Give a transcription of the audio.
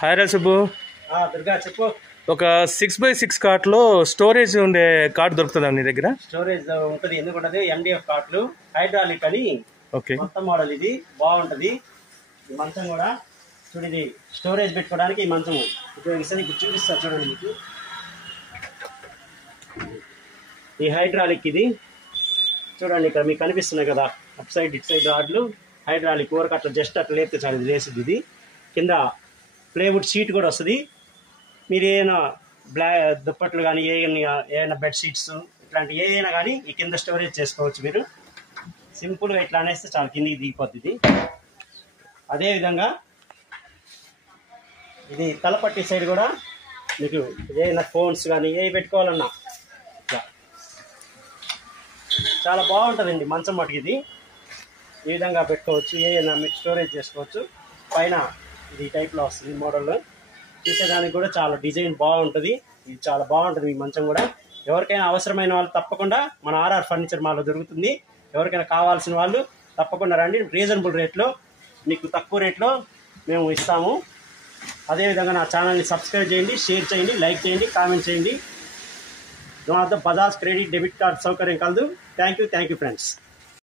Hi రా సుబ్బు. దుర్గా చెప్పు. ఒక 6x6 కార్ట్లో స్టోరేజ్ ఉండే కార్డ్ దొరుకుతుందా నీ దగ్గర? స్టోరేజ్ ఉంటుంది, ఎందుకుంటది MDF కార్ట్లు హైడ్రాలిక్ అని. ఓకే, మొత్తం మోడల్ ఇది బాగుంటది. ఈ మంచం కూడా చూడు, ఇది స్టోరేజ్ పెట్టుకోవడానికి ఈ మంచం ఉపయోగిస్తుంది. ఇప్పుడు చూపిస్తా చూడండి మీకు. ఈ హైడ్రాలిక్ ఇది చూడండి, ఇక్కడ మీకు కనిపిస్తున్నాయి కదా, అప్ సైడ్ ఇటు సైడ్ రాడ్లు హైడ్రాలిక్. ఊరకు అట్లా జస్ట్ అట్లా లేపితే చాలు, ఇది లేస్తుంది. ఇది కింద ప్లేవుడ్ షీట్ కూడా వస్తుంది. మీరు ఏదైనా దుప్పట్లు కానీ ఏదైనా బెడ్షీట్స్ ఇట్లాంటి ఏదైనా కానీ ఈ కింద స్టోరేజ్ చేసుకోవచ్చు. మీరు సింపుల్గా ఇట్లా అనేస్తే చాలా కిందికి దిగిపోతుంది. అదేవిధంగా ఇది తలపట్టి సైడ్ కూడా మీకు ఏదైనా ఫోన్స్ కానీ ఏవి పెట్టుకోవాలన్నా ఇట్లా చాలా బాగుంటుందండి మంచం మటుకు. ఇది ఈ విధంగా పెట్టుకోవచ్చు, ఏదైనా మీకు స్టోరేజ్ చేసుకోవచ్చు. పైన ఇది ఈ టైప్లో వస్తుంది మోడల్. చూసేదానికి కూడా చాలా డిజైన్ బాగుంటుంది. ఇది చాలా బాగుంటుంది ఈ మంచం కూడా. ఎవరికైనా అవసరమైన వాళ్ళు తప్పకుండా మన RR ఫర్నిచర్ మాల్లో దొరుకుతుంది. ఎవరికైనా కావాల్సిన వాళ్ళు తప్పకుండా రండి. రీజనబుల్ రేట్లో మీకు తక్కువ రేట్లో మేము ఇస్తాము. అదేవిధంగా నా ఛానల్ని సబ్స్క్రైబ్ చేయండి, షేర్ చేయండి, లైక్ చేయండి, కామెంట్ చేయండి. నా వద్ద బజాజ్ క్రెడిట్ డెబిట్ కార్డ్ సౌకర్యం కలదు. Thank you friends.